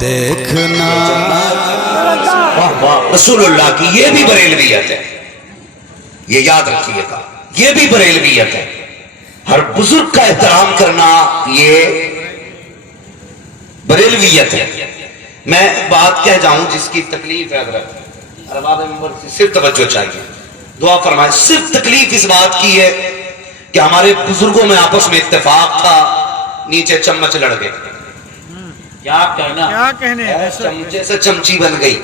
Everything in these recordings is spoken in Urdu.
دیکھنا رسول اللہ کی یہ بھی بریلویت ہے، یہ یاد رکھیے گا، یہ بھی بریلویت ہے۔ ہر بزرگ کا احترام کرنا یہ بریلویت ہے۔ میں بات کہہ جاؤں جس کی تکلیف ہے حضرت ارباب منبر سے صرف توجہ چاہیے، دعا فرمائیں۔ صرف تکلیف اس بات کی ہے کہ ہمارے بزرگوں میں آپس میں اتفاق تھا، نیچے چمچ لڑ گئے، کیا کہنے چمچے سے چمچی بن گئی۔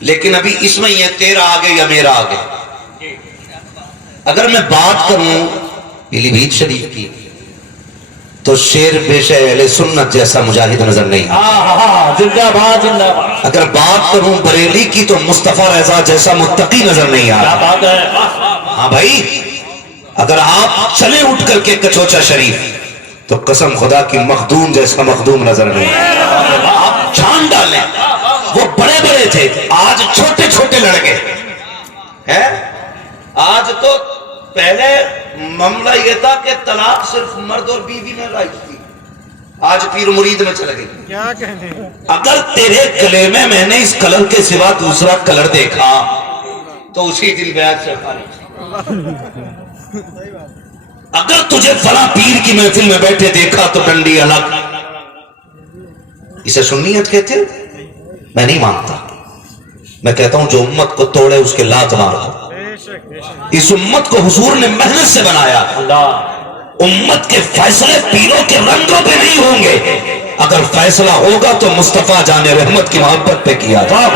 لیکن ابھی اس میں یہ تیرا آگے یا میرا آگے۔ اگر میں بات کروں پیلی بھیت شریف کی تو شیر پیش اہل سنت جیسا مجاہد نظر نہیں۔ زندہ باد زندہ باد۔ اگر بات کروں بریلی کی تو مصطفیٰ رضا جیسا متقی نظر نہیں آ کیا رہا۔ بات ہے۔ ہاں بھائی، اگر آپ چلے اٹھ کر کے کچوچا شریف تو قسم خدا کی مخدوم جیسا مخدوم نظر نہیں آ رہا۔ آپ جان ڈالیں، وہ بڑے بڑے تھے، آج چھوٹے چھوٹے لڑکے ہیں۔ آج تو پہلے معاملہ یہ تھا کہ طلاق صرف مرد اور بیوی میں رائج تھی، آج پیر مرید میں چل گئی۔ کیا کہنے۔ اگر تیرے گلے میں میں نے اس کلر کے سوا دوسرا کلر دیکھا تو اسی دن بیعت سے خارج۔ اگر تجھے فلاں پیر کی محفل میں بیٹھے دیکھا تو ڈنڈی الگ۔ اسے سنیت کہتے ہیں؟ میں نہیں مانتا، میں کہتا ہوں جو امت کو توڑے اس کے لات مار دو۔ اس امت کو حضور نے محنت سے بنایا، امت کے فیصلے پیروں کے رنگوں پہ نہیں ہوں گے، اگر فیصلہ ہوگا تو مصطفیٰ جان رحمت کی محبت پہ کیا جائے۔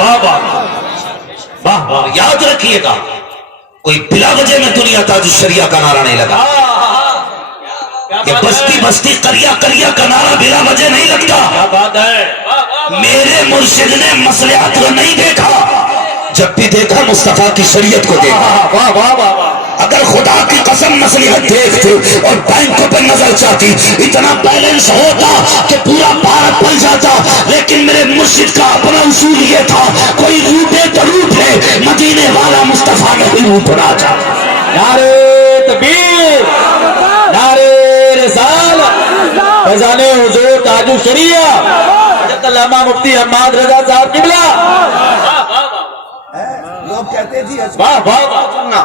یاد رکھیے گا، کوئی بلا وجہ میں دنیا تاج الشریعہ کا نعرہ نہیں لگا، کہ بستی بستی قریہ قریہ کا نعرہ بلا وجہ نہیں لگتا۔ کیا بات ہے۔ میرے مرشد نے مصلحت کو نہیں دیکھا، جب بھی دیکھا مصطفیٰ کی شریعت کو دیکھا۔ واہ واہ واہ۔ اگر خدا کی قسم مصلحت دیکھتے اور بینکوں پہ نظر چاہتی، اتنا بیلنس ہوتا کہ پورا بھارت پل جاتا، لیکن میرے مرشد کا اپنا اصول یہ تھا، کوئی روٹے تو روٹے، مدینے والا مصطفیٰ نے بھی روٹنا چاہتا۔ نعرے تکبیر، نعرے رسالت، فیضان حضور تاج الشریعہ حضرت علامہ مفتی حماد رضا صاحب قبلہ۔ لوگ کہتے تھے واہ واہ واہ۔ چلنا،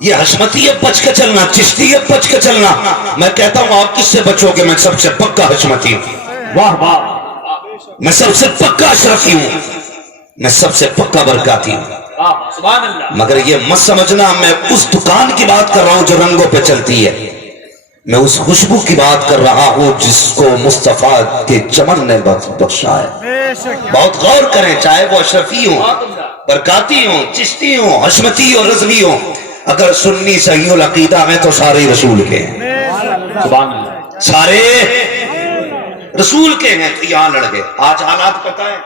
یہ حشمتی ہے بچ کے چلنا، چشتی ہے بچ کے چلنا۔ میں کہتا ہوں آپ کس سے بچو گے؟ میں سب سے پکا حشمتی ہوں، واہ واہ۔ میں سب سے پکا اشرفی ہوں، میں سب سے پکا برکاتی ہوں۔ سبحان اللہ۔ مگر یہ مت سمجھنا میں اس دکان کی بات کر رہا ہوں جو رنگوں پہ چلتی ہے، میں اس خوشبو کی بات کر رہا ہوں جس کو مصطفیٰ کے چمن نے بخشا ہے۔ بہت غور کریں، چاہے وہ اشرفی ہوں، برکاتی ہوں، چشتی ہوں، حشمتی اور رضوی ہوں، اگر سنی صحیح العقیدہ میں تو سارے رسول کے ہیں، سبحان اللہ۔ سارے رسول کے ہیں۔ تو یہاں لڑ گئے۔ آج حالات پتہ ہے،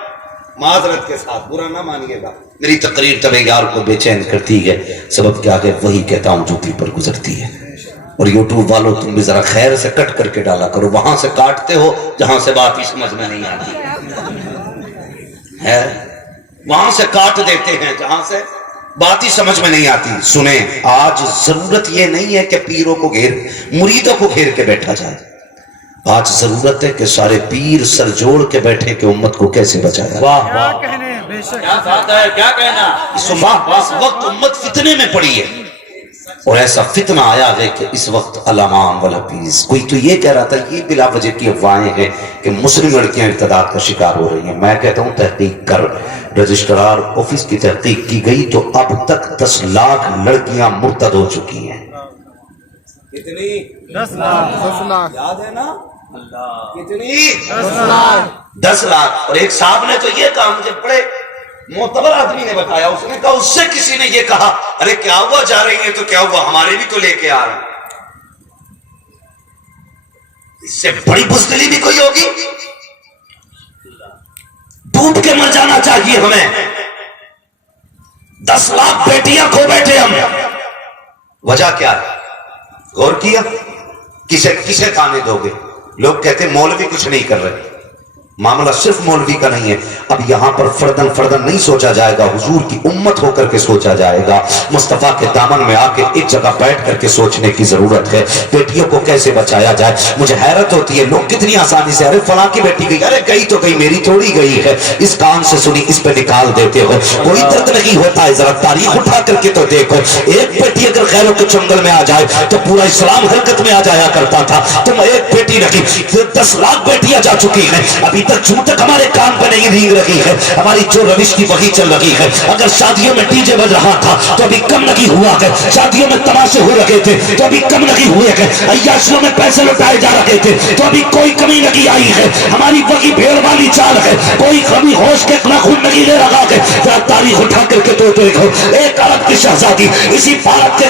معذرت کے ساتھ برا نہ مانیے گا، میری تقریر طبع یار کو بے چین کرتی ہے، سبب کیا کہ وہی کہتا ہوں جو دل پر گزرتی ہے۔ اور یوٹیوب والوں تم بھی ذرا خیر سے کٹ کر کے ڈالا کرو، وہاں سے کاٹتے ہو جہاں سے بات ہی سمجھ میں نہیں آتی ہے، وہاں سے کاٹ دیتے ہیں جہاں سے بات ہی سمجھ میں نہیں آتی۔ سنیں، آج ضرورت یہ نہیں ہے کہ پیروں کو گھیر، مریدوں کو گھیر کے بیٹھا جائے، آج ضرورت ہے کہ سارے پیر سر جوڑ کے بیٹھے کہ امت کو کیسے بچایا۔ واہ واہ۔ کیا بات ہے، کیا کہنا۔ اس وقت امت فتنے میں پڑی ہے، اور ایسا فتنہ آیا ہے کہ اس وقت علامام والحفیظ، کوئی تو یہ کہہ رہا تھا یہ بلا وجہ کی افواہیں ہیں کہ مسلم لڑکیاں ارتداد کا شکار ہو رہی ہیں۔ میں کہتا ہوں تحقیق کر، رجسٹرار آفس کی تحقیق کی گئی تو اب تک 10 لاکھ لڑکیاں مرتد ہو چکی ہیں۔ کتنی؟ 10 لاکھ۔ یاد ہے نا؟ کتنی؟ 10 لاکھ۔ اور ایک صاحب نے تو یہ کہا، مجھے بڑے معتبر آدمی نے بتایا، اس نے کہا اس سے کسی نے یہ کہا، ارے کیا ہوا جا رہی ہیں تو کیا ہوا، ہمارے بھی تو لے کے آ رہے ہیں۔ اس سے بڑی بزدلی بھی کوئی ہوگی؟ ڈوب کے مر جانا چاہیے ہمیں۔ 10 لاکھ بیٹیاں کھو بیٹھے ہم، وجہ کیا ہے؟ غور کیا؟ کسے کھانے دو گے؟ لوگ کہتے مولوی کچھ نہیں کر رہے، معاملہ صرف مولوی کا نہیں ہے، اب یہاں پر فردن فردن نہیں سوچا جائے گا، حضور کی امت ہو کر کے سوچا جائے گا، مصطفیٰ کے دامن میں آ کے ایک جگہ بیٹھ کر کے سوچنے کی ضرورت ہے، بیٹیوں کو کیسے بچایا جائے۔ مجھے حیرت ہوتی ہے لوگ کتنی آسانی سے ارے فلاں کی بیٹی گئی، ارے گئی تو گئی، میری تھوڑی گئی ہے، اس کان سے سنی اس پہ نکال دیتے ہو، کوئی درد نہیں ہوتا ہے۔ ذرا تاریخ اٹھا کر کے تو دیکھو، ایک بیٹی اگر غیروں کے چنگل میں آ جائے تو پورا اسلام حرکت میں آ جایا کرتا تھا، تم ایک بیٹی رکھی، 10 لاکھ بیٹیاں جا چکی ہیں، ابھی تک جوں تک ہمارے کان پہ نہیں رینگ رہی ہے، ہماری جو روش کی وہی چل رہی ہے۔ اگر شادیوں میں ڈی جے بج رہا تھا تو ابھی کم نہیں ہوا ہے، شادیوں میں تماشے ہو رہے تھے تو ابھی کم نہیں ہوئے ہیں، عیاشیوں میں پیسے لٹائے جا رہے تھے تو ابھی کوئی کمی نہیں آئی ہے، ہماری وہی بھیڑ والی چال ہے، کوئی کمی ہوش کے ناخن نہیں لے رہا ہے۔ ذرا تاریخ اٹھا کر کے تو دیکھو، ایک عرب کی شہزادی اسی بھارت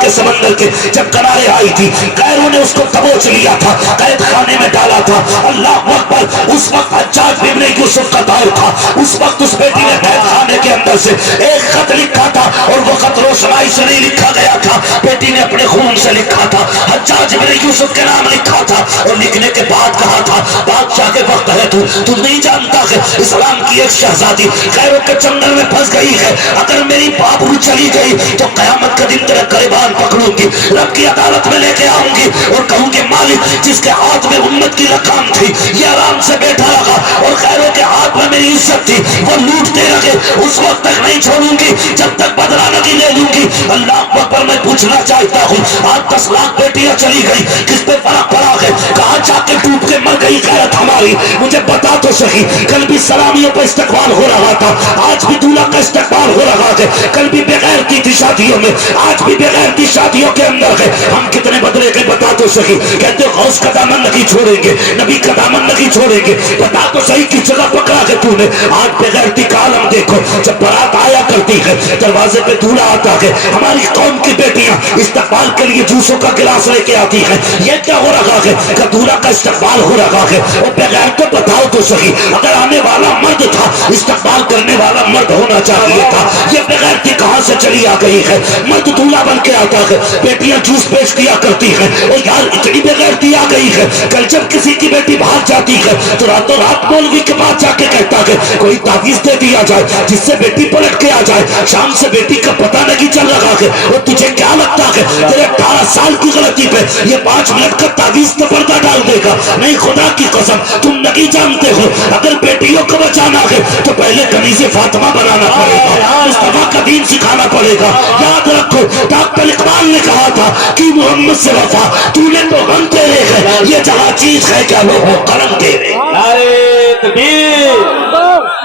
کے سمندر کے جب کنارے آئی تھی، غیروں نے اس کو دبوچ لیا تھا، قید خانے میں ڈالا تھا۔ اللہ اکبر، اس وقت حجاج بن یوسف کا دور تھا، اس وقت اس بیٹی نے قید خانے کے اندر سے ایک خط لکھا تھا، اور وہ خط روشنائی سے نہیں لکھا گیا تھا، بیٹی نے اپنے خون سے لکھا تھا، حجاج بن یوسف کے نام لکھا تھا، اور لکھنے کے بعد کہا تھا بادشاہ کے وقت ہے تو نہیں جانتا کہ اسلام کی ایک شہزادی خیروں کے جنگل میں پھنس گئی ہے، اگر میری بابرو چلی گئی تو قیامت کا دن تیرا گریبان پکڑوں گی، رب کی عدالت میں لے کے آؤں گی اور کہوں گی مالک جس کے ہاتھ میں امت کی رقم تھی یہ آرام سے بیٹھا رہا اور خیروں کے ہاتھ میں میری عزت تھی وہ لوٹتے رہے، اس وقت تک نہیں چھوڑوں گی جب تک بدلہ نہیں لے لوں گی۔ اللہ اکبر، میں پوچھنا چاہتا ہوں آج 10 لاکھ بیٹیاں چلی گئی، کس پہ فرق پڑا ہے؟ کہاں جا کے ڈوب کے مر گئی غیرت ہماری؟ مجھے بتا تو صحیح، کل بھی سلامیوں پہ استقبال ہو رہا تھا، آج بھی دولہا کا استقبال ہو رہا ہے، کل بھی بغیر کی تھی شادیوں میں، آج بھی بغیر کی شادیوں کے اندر ہے۔ ہم کتنے بدلے کے بتا تو صحیح، کہتے غوث کا دامن نہیں چھوڑیں گے، نبی کا دامن نہیں چھوڑیں گے، بتا تو صحیح کس جگہ پکڑا ہے تو نے؟ آج بغیرتی کا عالم دیکھو، جب بارات آیا کرتی ہے دروازے پہ دولہا آتا ہے، ہماری قوم کی بیٹیاں استقبال کے لیے جوسوں کا گلاس لے کے آتی ہیں، یہ کیا ہو رہا ہے کہ دولہا کا استقبال ہو رہا ہے؟ اور بغیر تو بتاؤ تو صحیح، اگر آنے والا مرد تھا استقبال کرنے والا مرد ہونا چاہیے تھا، یہ بغیرتی کہاں سے چلی آ گئی ہے؟ مرد دولہا بن کے آتا ہے، بیٹیاں جوس پیش کیا کرتی ہیں، اور یار اتنی بغیرتی آ گئی ہے، کل جب کسی کی بیٹی باہر جاتی ہے تو راتوں رات مولوی کے پاس جا کے کہتا ہے کوئی تعویذ دے دیا جائے جس سے بیٹی پلٹ کے آ جائے، شام سے بیٹی کا پتہ نہیں چل رہا ہے، اور تجھے کیا لگتا ہے تیرے 18 سال کی غلطی پہ یہ 5 منٹ کا تعویذ تو پردہ ڈال دے گا؟ نہیں، خدا کی قسم تم نہیں جانتے ہو، اگر بیٹیوں کو بچانا ہے تو پہلے کنیز فاطمہ بنانا پڑے گا، مصطفیٰ کا دین سکھانا پڑے گا۔ یاد رکھو ڈاکٹر اقبال نے کہا تھا کہ محمد سے وفا تو نے تو غم تیرے ہے، یہ جہاں چیز ہے کیا لوگ قلم تیرے۔ نعرے تکبیر،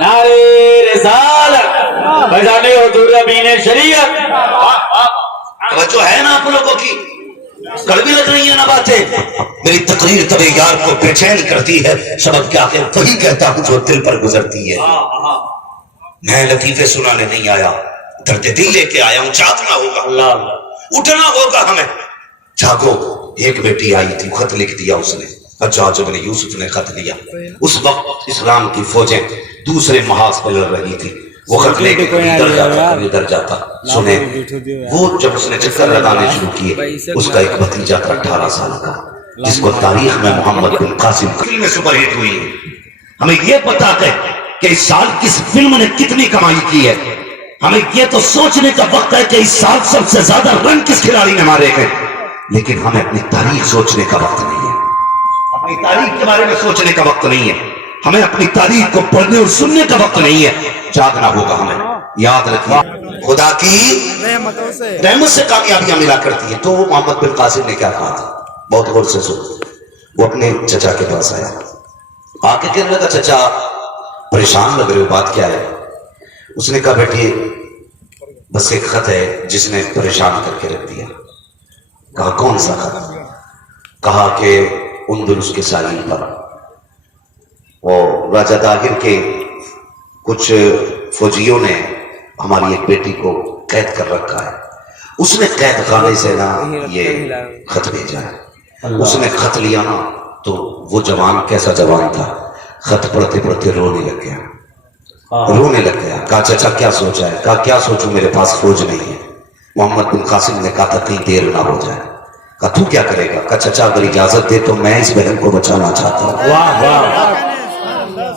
نعرے رسالت، بجانے حضور امین شریعت۔ توجہ ہے نا آپ لوگوں کی؟ کڑوی لگ رہی ہیں نا باتیں؟ میری تقریر طبع یار کو بے چین کرتی ہے، سبب کیا ہے؟ وہی کہتا ہوں جو دل پر گزرتی ہے۔ میں لطیفے سنانے نہیں آیا، درد دل لے کے آیا ہوں، جاگنا ہوگا، اللہ اٹھنا ہوگا ہمیں۔ جاگو۔ ایک بیٹی آئی تھی، خط لکھ دیا اس نے، حجاج بن یوسف نے خط لیا، اس وقت اسلام کی فوجیں دوسرے محاذ پر لڑ رہی تھی، وہ خط لے کے کبھی ادھر جاتا کبھی ادھر جاتا۔ سنیں، وہ جب اس نے چکر لگانے شروع کیے، اس کا ایک بھتیجا تھا 18 سال کا، جس کو تاریخ میں محمد بن قاسم فلم میں سپر ہٹ ہوئی ہے۔ ہمیں یہ پتا ہے کہ اس سال کس فلم نے کتنی کمائی کی ہے، ہمیں یہ تو سوچنے کا وقت ہے کہ اس سال سب سے زیادہ رن کس کھلاڑی نے مارے ہیں، لیکن ہمیں اپنی تاریخ سوچنے کا وقت نہیں ہے، اپنی تاریخ کے بارے میں سوچنے کا وقت نہیں ہے، ہمیں اپنی تاریخ کو پڑھنے اور سننے کا وقت نہیں ہے۔ جاگنا ہوگا ہمیں۔ یاد رکھیے، خدا کی رحمت سے کامیابیاں ملا کرتی ہے۔ تو محمد بن قاسم نے کیا کہا تھا؟ بہت غور سے سنو۔ وہ اپنے چچا کے پاس آیا، آ کے کہنے لگا چچا پریشان لگ رہے ہو، بات کیا ہے؟ اس نے کہا بیٹی بس ایک خط ہے جس نے پریشان کر کے رکھ دیا۔ کہا کون سا خط؟ کہا کہ اندلس کے ساحل پر اور راجہ طاہر کے کچھ فوجیوں نے ہماری ایک بیٹی کو قید کر رکھا ہے، اس نے قید خانے سے نا یہ خط بھیجا ہے۔ اس نے خط لیا نا تو وہ جوان کیسا جوان تھا، خط پڑھتے پڑھتے رونے لگ گیا، رونے لگ گیا۔ کہا چچا کیا سوچا ہے؟ کہا کیا سوچوں، میرے پاس فوج نہیں ہے۔ محمد بن قاسم نے کہا تھا کہیں دیر نہ ہو جائے۔ کہا تو کیا کرے گا؟ کہا چچا اگر اجازت دے تو میں اس بہن کو بچانا چاہتا ہوں۔ واہ واہ،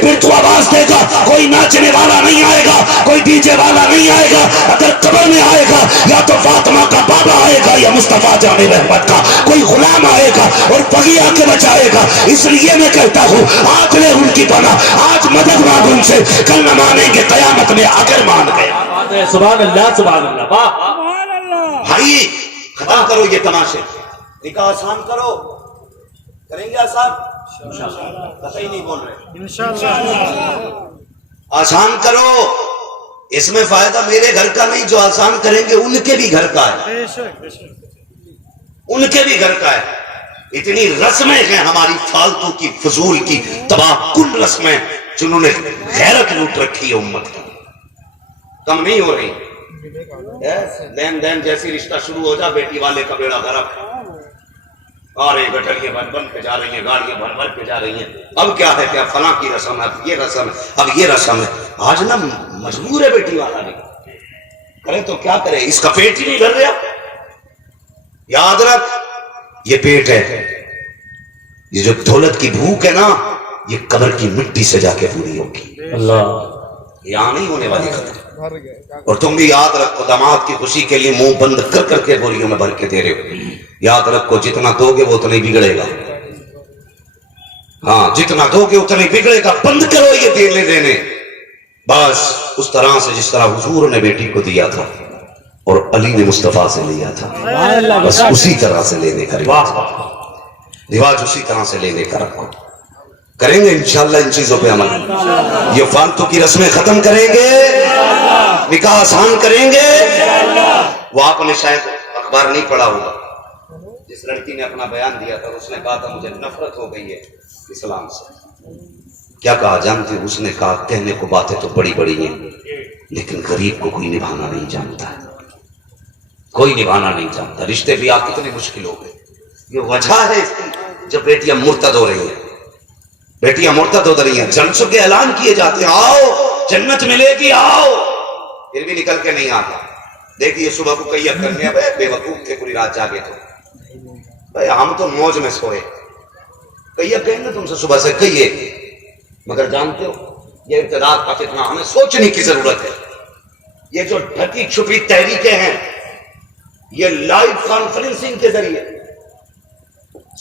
پھر تو آواز دے گا, کوئی ناچنے والا نہیں آئے گا, کوئی ڈی جے والا نہیں آئے گا. اگر قبر میں آئے گا یا تو فاطمہ کا بابا آئے گا یا مصطفیٰ جان رحمت کا کوئی غلام آئے گا اور بغی آ کے بچائے گا. اس لیے میں کہتا ہوں آج لے ان کی پناہ, آج مدد مانگ ان سے, کل نہ مانیں گے قیامت میں اگر مان گئے. سبحان اللہ سبحان اللہ. واہ بھائی ختم کرو یہ تماشے, نکاح آسان کرو. کریں گے آسان؟ صحیح نہیں بول رہے. آسان کرو. اس میں فائدہ میرے گھر کا نہیں, جو آسان کریں گے ان کے بھی گھر کا ہے, ان کے بھی گھر کا ہے. اتنی رسمیں ہیں ہماری فالتو کی, فضول کی, تباہ کن رسمیں جنہوں نے غیرت لوٹ رکھی ہے امت کی, کم نہیں ہو رہی. دین دین جیسی رشتہ شروع ہو جا, بیٹی والے کا بیڑا غرق. اور گٹریاں بن بن کے جا رہی ہیں, گاڑیاں بھر بھر کے جا رہی ہیں. اب کیا ہے, کیا فلاں کی رسم ہے, اب یہ رسم ہے, اب یہ رسم ہے. آج نا مجبور ہے بیٹی والا نہیں کرے تو کیا کرے, اس کا پیٹ ہی نہیں بھر رہا. یاد رکھ یہ پیٹ ہے, یہ جو دولت کی بھوک ہے نا, یہ قبر کی مٹی سے جا کے پوری ہوگی. اللہ یہاں نہیں ہونے والی ختم. اور تم بھی یاد رکھو, داماد کی خوشی کے لیے منہ بند کر کر کے بوریوں میں بھر کے دے رہے ہو. یاد رکھو جتنا دو گے وہ اتنا ہی بگڑے گا. ہاں جتنا دو گے اتنا ہی بگڑے گا. بند کرو یہ دینے دینے, بس اس طرح سے جس طرح حضور نے بیٹی کو دیا تھا اور علی نے مصطفیٰ سے لیا تھا, بس اسی طرح سے لینے کا رواج اسی طرح سے لینے کا رکھو. کریں گے انشاءاللہ ان چیزوں پہ عمل. یہ فالتو کی رسمیں ختم کریں گے, نکاح آسان کریں گے. وہ آپ نے شاید اخبار نہیں پڑھا ہوگا, جس لڑکی نے اپنا بیان دیا تھا اس نے کہا تھا مجھے نفرت ہو گئی ہے اسلام سے. کیا کہا جانتے, اس نے کہا کہنے کو باتیں تو بڑی بڑی ہیں لیکن غریب کو کوئی نبھانا نہیں جانتا ہے, کوئی نبھانا نہیں جانتا. رشتے بھی آپ کتنے مشکل ہو گئے. یہ وجہ ہے اس کی جب بیٹیاں مرتد ہو رہی ہیں, بیٹیاں مرتد ہو رہی ہیں. جلسوں کے اعلان کیے جاتے ہیں, آؤ جنت ملے گی آؤ, پھر بھی نکل کے نہیں آتا. دیکھیے صبح کو کئی کرنے, بے وقوف تھے پوری رات جاگے تو بھائی ہم تو موج میں سوئے. کئی کہیں گے تم سے صبح سے کہیے, مگر جانتے ہو یہ ابتداء کا فتنہ ہمیں سوچنے کی ضرورت ہے. یہ جو ڈھکی چھپی تحریکیں ہیں, یہ لائیو کانفرنسنگ کے ذریعے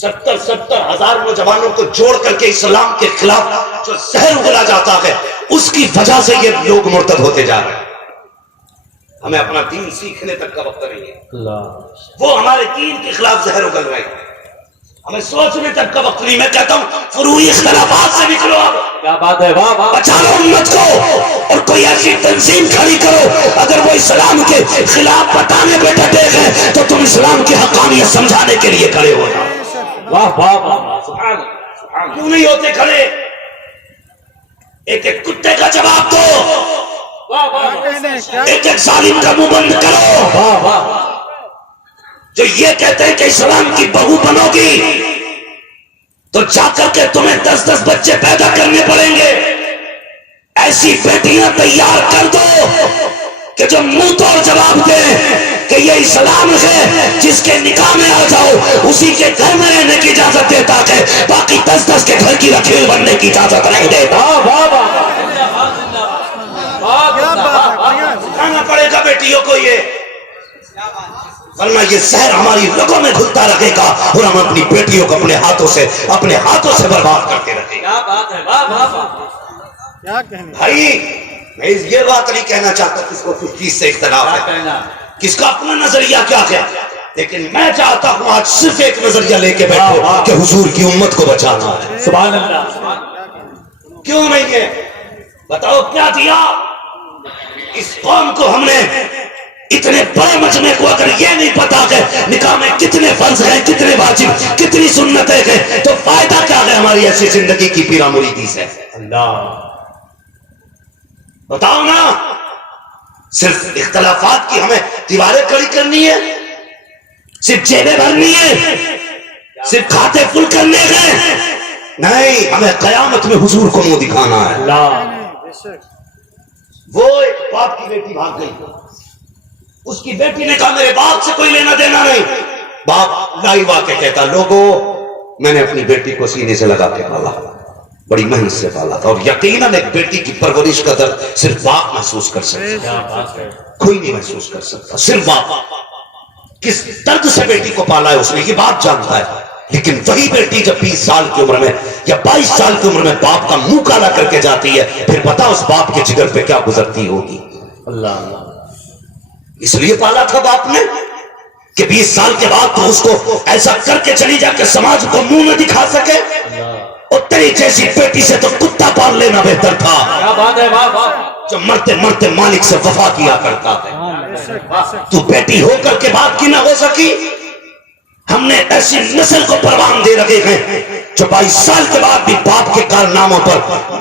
70 ہزار نوجوانوں کو جوڑ کر کے اسلام کے خلاف جو زہر اگلا جاتا ہے, اس کی وجہ سے یہ لوگ مرتد ہوتے جا رہے ہیں. ہمیں اپنا دین سیکھنے تک کا وقت نہیں ہے. وہ ہمارے دین کے خلاف زہر اگل رہے ہیں, ہمیں سوچنے تک کا وقت نہیں. میں کہتا ہوں فروعی اختلافات سے نکلو, اب کیا بات ہے, واہ واہ. بچا لو امت کو, اور کوئی ایسی تنظیم کھڑی کرو اگر وہ اسلام کے خلاف بتانے پہ ڈٹے ہیں تو تم اسلام کی حقانیت سمجھانے کے لیے کھڑے ہو جاؤ. واہ واہ واہ. سبحان کیوں نہیں ہوتے کھڑے؟ ایک ایک کتے کا جواب دو, ایک ایک ظالم کا منہ بند کرو جو یہ کہتے ہیں کہ اسلام کی بہو بنو گی تو جا کر کے تمہیں 10 بچے پیدا کرنے پڑیں گے. ایسی بیٹیاں تیار کر دو کہ جو منہ توڑ جواب دیں کہ یہ اسلام ہے جس کے نکاح میں آ جاؤ اسی کے گھر میں رہنے کی اجازت دیتا ہے, باقی 10 کے گھر کی رکھیل بننے کی اجازت نہیں دیتا. سکھانا پڑے گا بیٹیوں کو یہ, ورنہ یہ زہر ہماری رگوں میں گھلتا رہے گا اور ہم اپنی بیٹیوں کو اپنے ہاتھوں سے برباد کرتے رہیں گے. کیا بات ہے, واہ واہ واہ. بھائی میں یہ بات نہیں کہنا چاہتا کس کو کس چیز سے اختلاف ہے, کس کا اپنا نظریہ کیا کیا, لیکن میں چاہتا ہوں آج صرف ایک نظریہ لے کے بیٹھو کہ حضور کی امت کو بچانا ہے. سبحان اللہ. کیوں نہیں ہے, بتاؤ کیا دیا اس قوم کو ہم نے. اتنے بڑے مجمع کو اگر یہ نہیں پتا کہ نکاح میں کتنے فرض ہیں, کتنے واجب, کتنی سنتیں ہیں, تو فائدہ کیا ہے ہماری ایسی زندگی کی پیرا مریدی سے. اللہ بتاؤ نا, صرف اختلافات کی ہمیں دیواریں کھڑی کرنی ہے, صرف جیبیں بھرنی ہے, صرف کھاتے فل کرنے ہیں؟ نہیں, ہمیں قیامت میں حضور کو منہ دکھانا ہے. وہ ایک باپ کی بیٹی بھاگ گئی, اس کی بیٹی نے کہا میرے باپ سے کوئی لینا دینا نہیں. باپ لائیو آ کے کہتا لوگوں میں نے اپنی بیٹی کو سینے سے لگا کے پالا, بڑی محنت سے پالا تھا، اور یقیناً ایک بیٹی کی پرورش کا درد صرف باپ محسوس کر سکتا، کوئی نہیں محسوس کر سکتا، صرف باپ کس درد سے بیٹی کو پالا ہے اس نے یہ بات جانتا ہے۔ لیکن وہی بیٹی جب 20 سال کی عمر میں یا 22 سال کی عمر میں باپ کا منہ کالا کر کے جاتی ہے، پھر بتا اس باپ کے جگر پہ کیا گزرتی ہوگی۔ اللہ اس لیے پالا تھا باپ نے کہ 20 سال کے بعد تو اس کو ایسا کر کے چلی جا کے سماج کو منہ میں دکھا سکے، اور تیری جیسی بیٹی سے تو کتا پال لینا بہتر تھا، کیا بات ہے، واہ واہ، جو مرتے مرتے مالک سے وفا کیا کرتا ہے۔ تو بیٹی ہو کر کے باپ کی نہ ہو سکی، ہم نے ایسی نسل کو پروان دے رکھے ہیں جو 22 سال کے بعد بھی باپ کے کارناموں پر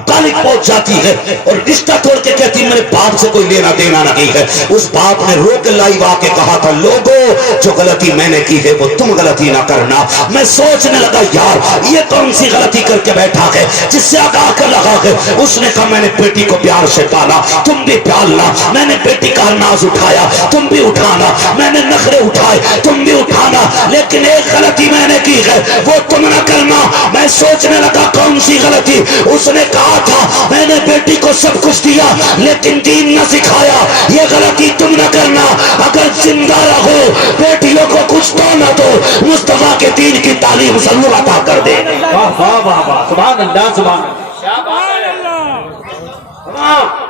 غالب پہنچ جاتی ہے اور رشتہ توڑ کے کہتی میرے باپ سے کوئی لینا دینا نہیں ہے۔ اس باپ نے رو کے لائی وا کے کہا تھا لوگو جو غلطی میں نے کی ہے وہ تم غلطی نہ کرنا۔ میں سوچنے لگا یار یہ کون سی غلطی کر کے بیٹھا ہے جس سے آگاہ کر لگا ہے۔ اس نے کہا میں نے بیٹی کو پیار سے پالا، تم بھی پالنا، میں نے بیٹی کا ناز اٹھایا تم بھی اٹھانا، میں نے نخرے اٹھائے تم بھی اٹھانا، لیکن ایک غلطی میں نے کی ہے وہ تم نہ کرنا۔ میں سوچنے لگا کون سی غلطی؟ اس نے کہا تھا میں نے بیٹی کو سب کچھ دیا لیکن دین نہ سکھایا، یہ غلطی تم نہ کرنا۔ اگر زندہ رہو بیٹیوں کو کچھ تو نہ دو، مصطفیٰ کے دین کی تعلیم ضرور عطا کر دے۔ واہ واہ واہ واہ، سبحان اللہ، سبحان اللہ، کیا بات ہے۔